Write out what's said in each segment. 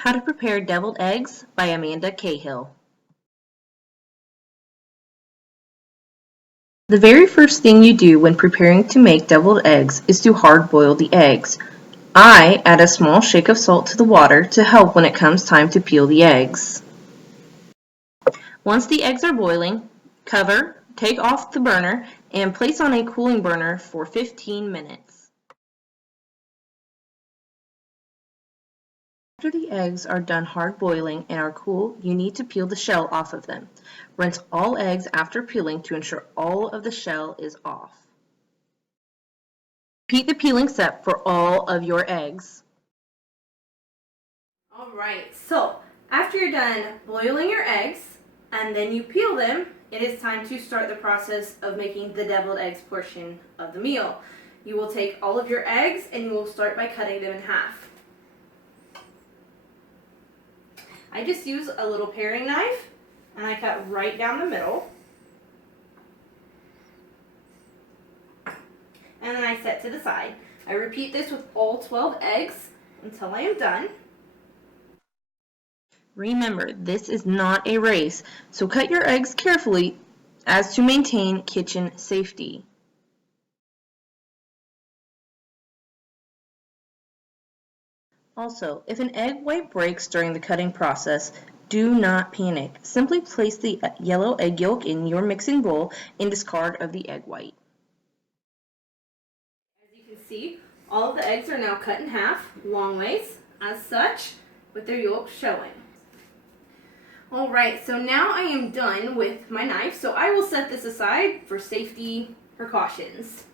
How to Prepare Deviled Eggs by Amanda Cahill. The very first thing you do when preparing to make deviled eggs is to hard boil the eggs. I add a small shake of salt to the water to help when it comes time to peel the eggs. Once the eggs are boiling, cover, take off the burner, and place on a cooling burner for 15 minutes. After the eggs are done hard boiling and are cool, you need to peel the shell off of them. Rinse all eggs after peeling to ensure all of the shell is off. Repeat the peeling step for all of your eggs. Alright, so after you're done boiling your eggs and then you peel them, it is time to start the process of making the deviled eggs portion of the meal. You will take all of your eggs and you will start by cutting them in half. I just use a little paring knife and I cut right down the middle. And then I set to the side. I repeat this with all 12 eggs until I am done. Remember, this is not a race, so cut your eggs carefully as to maintain kitchen safety. Also, if an egg white breaks during the cutting process, do not panic. Simply place the yellow egg yolk in your mixing bowl and discard of the egg white. As you can see, all of the eggs are now cut in half, long ways, as such, with their yolks showing. Alright, so now I am done with my knife, so I will set this aside for safety precautions.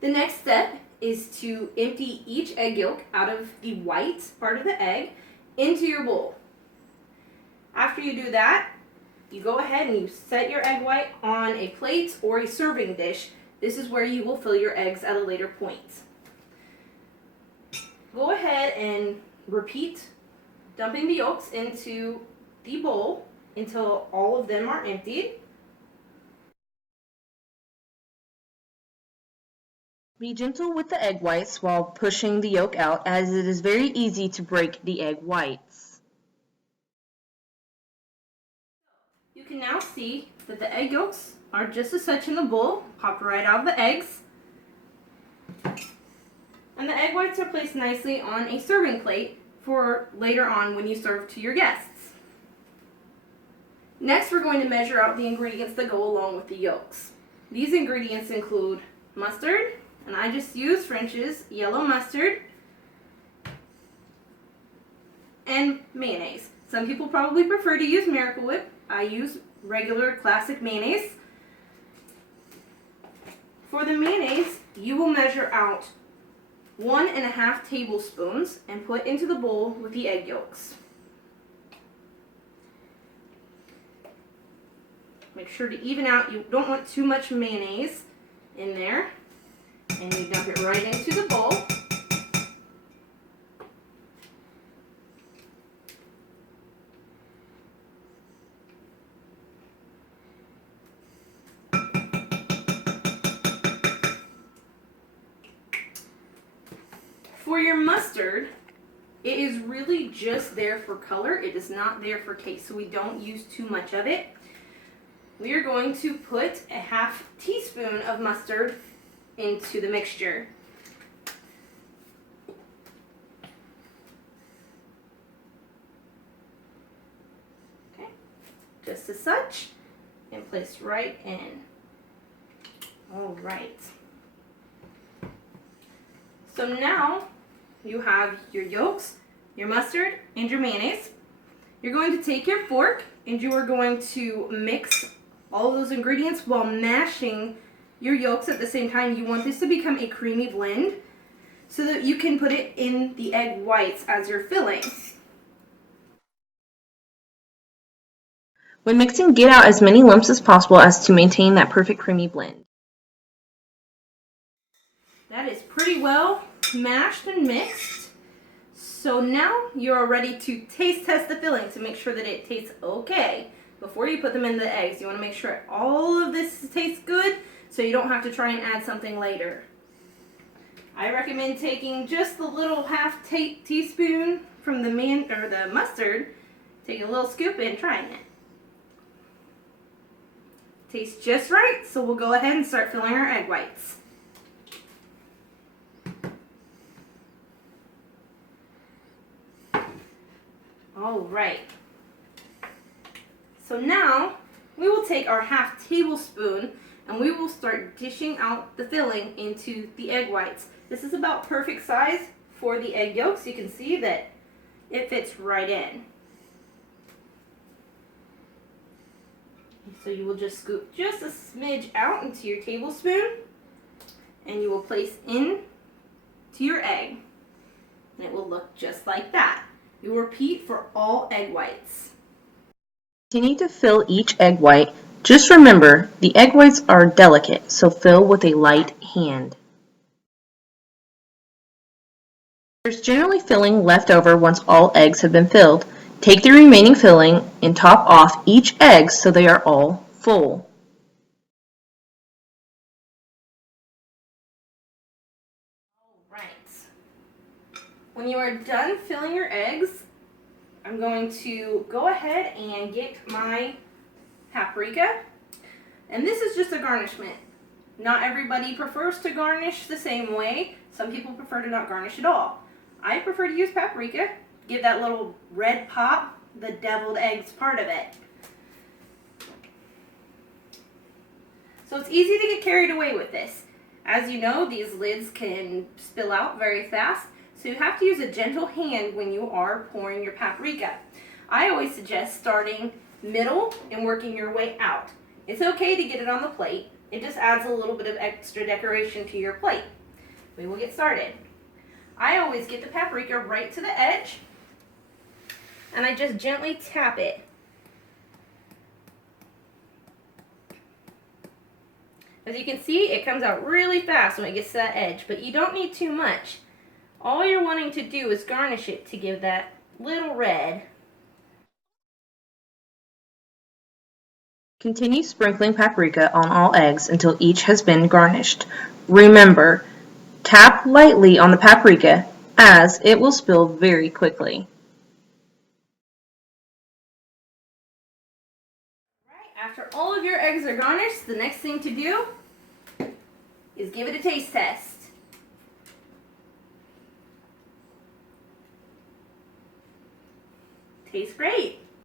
The next step is to empty each egg yolk out of the white part of the egg into your bowl. After you do that, you go ahead and you set your egg white on a plate or a serving dish. This is where you will fill your eggs at a later point. Go ahead and repeat dumping the yolks into the bowl until all of them are emptied. Be gentle with the egg whites while pushing the yolk out, as it is very easy to break the egg whites. You can now see that the egg yolks are just as such in the bowl, popped right out of the eggs. And the egg whites are placed nicely on a serving plate for later on when you serve to your guests. Next, we're going to measure out the ingredients that go along with the yolks. These ingredients include mustard, and I just use French's yellow mustard, and mayonnaise. Some people probably prefer to use Miracle Whip. I use regular classic mayonnaise. For the mayonnaise, you will measure out 1.5 tablespoons and put into the bowl with the egg yolks. Make sure to even out. You don't want too much mayonnaise in there. And you dump it right into the bowl. For your mustard, it is really just there for color. It is not there for taste, so we don't use too much of it. We are going to put a 1/2 teaspoon of mustard into the mixture. Okay, just as such, and place right in. All right. So now you have your yolks, your mustard, and your mayonnaise. You're going to take your fork and you are going to mix all of those ingredients while mashing your yolks at the same time. You want this to become a creamy blend so that you can put it in the egg whites as your filling. When mixing, get out as many lumps as possible as to maintain that perfect creamy blend. That is pretty well mashed and mixed. So now you're ready to taste test the filling to make sure that it tastes okay. Before you put them in the eggs, you want to make sure all of this tastes good so you don't have to try and add something later. I recommend taking just the little half teaspoon from the mustard, take a little scoop and trying it. Tastes just right, so we'll go ahead and start filling our egg whites. All right. So now we will take our half tablespoon and we will start dishing out the filling into the egg whites. This is about perfect size for the egg yolks. You can see that it fits right in. So you will just scoop just a smidge out into your tablespoon and you will place in to your egg. And it will look just like that. You will repeat for all egg whites. Continue to fill each egg white. Just remember, the egg whites are delicate, so fill with a light hand. There's generally filling left over once all eggs have been filled. Take the remaining filling and top off each egg so they are all full. Alright. When you are done filling your eggs, I'm going to go ahead and get my paprika. And this is just a garnishment. Not everybody prefers to garnish the same way. Some people prefer to not garnish at all. I prefer to use paprika. Give that little red pop, the deviled eggs part of it. So it's easy to get carried away with this. As you know, these lids can spill out very fast, so you have to use a gentle hand when you are pouring your paprika. I always suggest starting middle and working your way out. It's okay to get it on the plate. It just adds a little bit of extra decoration to your plate. We will get started. I always get the paprika right to the edge, and I just gently tap it. As you can see, it comes out really fast when it gets to that edge, but you don't need too much. All you're wanting to do is garnish it to give that little red. Continue sprinkling paprika on all eggs until each has been garnished. Remember, tap lightly on the paprika as it will spill very quickly. Right, after all of your eggs are garnished, the next thing to do is give it a taste test. Tastes great.